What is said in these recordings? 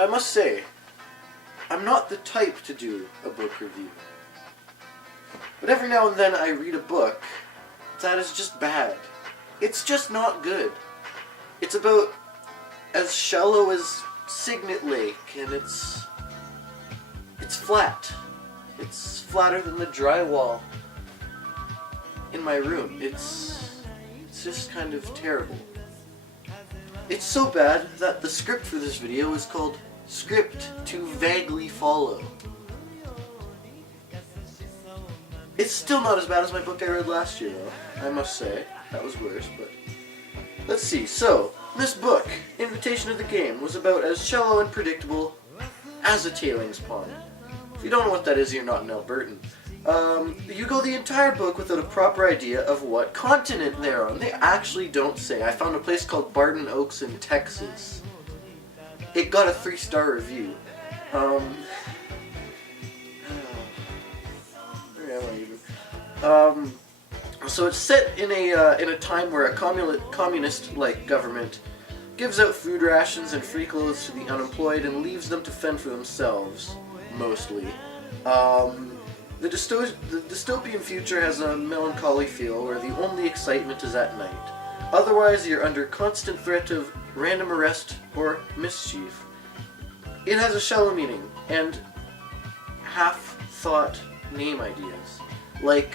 I must say, I'm not the type to do a book review. But every now and then I read a book that is just bad. It's just not good. It's about as shallow as Signet Lake, and it's flat. It's flatter than the drywall in my room. It's just kind of terrible. It's so bad that the script for this video is called Script to Vaguely Follow. It's still not as bad as my book I read last year, though, I must say. That was worse, but... Let's see. So, this book, Invitation to the Game, was about as shallow and predictable as a tailings pond. If you don't know what that is, you're not an Albertan. You go the entire book without a proper idea of what continent they're on. They actually don't say. I found a place called Barton Oaks in Texas. It got a 3-star review. Where am I even? So it's set in a time where a communist-like government gives out food rations and free clothes to the unemployed and leaves them to fend for themselves, mostly. The dystopian future has a melancholy feel where the only excitement is at night. Otherwise, you're under constant threat of random arrest or mischief. It has a shallow meaning and half-thought name ideas, like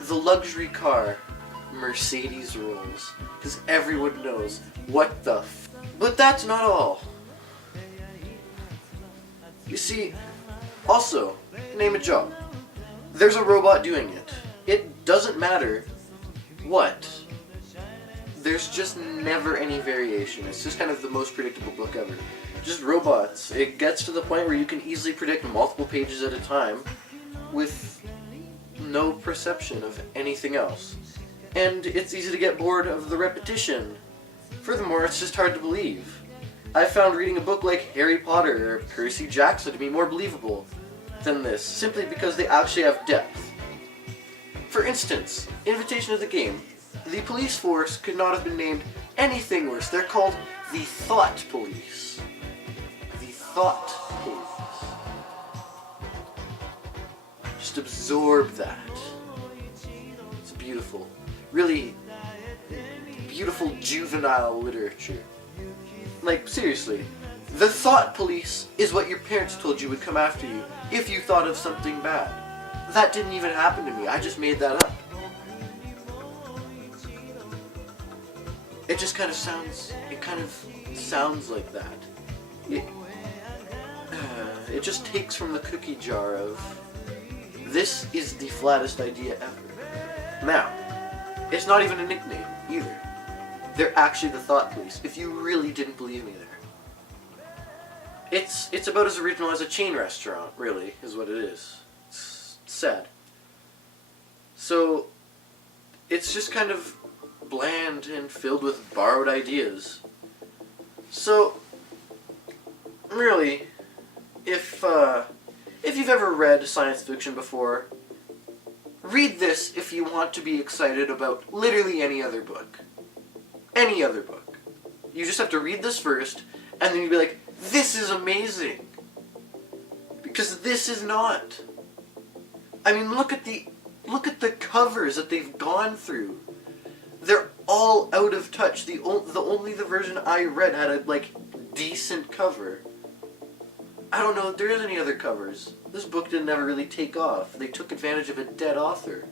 the luxury car Mercedes rolls, because everyone knows what the f. But that's not all. You see, also, name a job. There's a robot doing it. It doesn't matter what. There's just never any variation. It's just kind of the most predictable book ever. Just robots. It gets to the point where you can easily predict multiple pages at a time with no perception of anything else. And it's easy to get bored of the repetition. Furthermore, it's just hard to believe. I found reading a book like Harry Potter or Percy Jackson to be more believable than this, simply because they actually have depth. For instance, Invitation to the Game. The police force could not have been named anything worse. They're called the Thought Police. The Thought Police. Just absorb that. It's beautiful. Really beautiful juvenile literature. Like, seriously. The Thought Police is what your parents told you would come after you if you thought of something bad. That didn't even happen to me. I just made that up. It just kind of sounds like that. It just takes from the cookie jar of, this is the flattest idea ever. Now, it's not even a nickname either. They're actually the Thought Police, if you really didn't believe me there. It's about as original as a chain restaurant, really, is what it is. It's sad. So, it's just kind of bland and filled with borrowed ideas. So, really, if you've ever read science fiction before, read this if you want to be excited about literally any other book. Any other book. You just have to read this first, and then you'll be like, this is amazing! Because this is not. I mean, look at the covers that they've gone through. They're all out of touch. Only the version I read had a, decent cover. I don't know if there is any other covers. This book didn't ever really take off. They took advantage of a dead author.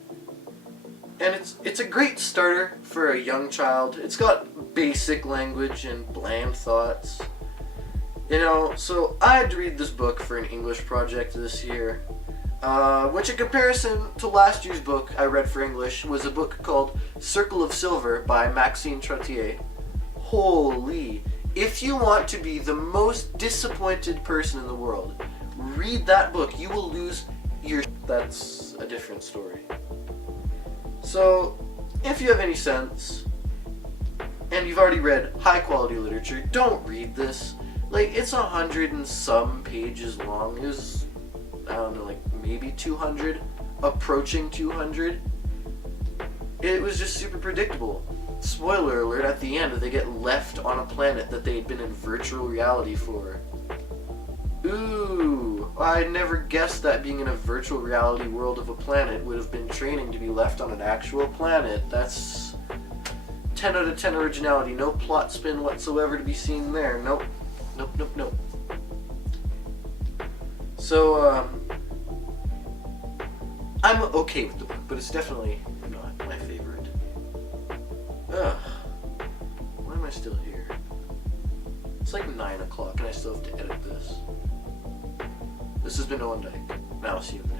And it's a great starter for a young child. It's got basic language and bland thoughts. You know, so I had to read this book for an English project this year. Which in comparison to last year's book I read for English was a book called Circle of Silver by Maxime Trottier. Holy! If you want to be the most disappointed person in the world, read that book. You will lose your... That's a different story. So, if you have any sense, and you've already read high-quality literature, don't read this. It's 100 and some pages long. It was, I don't know, maybe 200, approaching 200. It was just super predictable. spoiler alert, at the end, they get left on a planet that they had been in virtual reality for. Ooh, I never guessed that being in a virtual reality world of a planet would have been training to be left on an actual planet. That's 10 out of 10 originality. No plot spin whatsoever to be seen there. Nope. Nope, nope, nope. So, I'm okay with the book, but it's definitely not my favorite. Ugh. Why am I still here? It's like 9 o'clock and I still have to edit this. This has been Owen Dyke, and I'll see you in the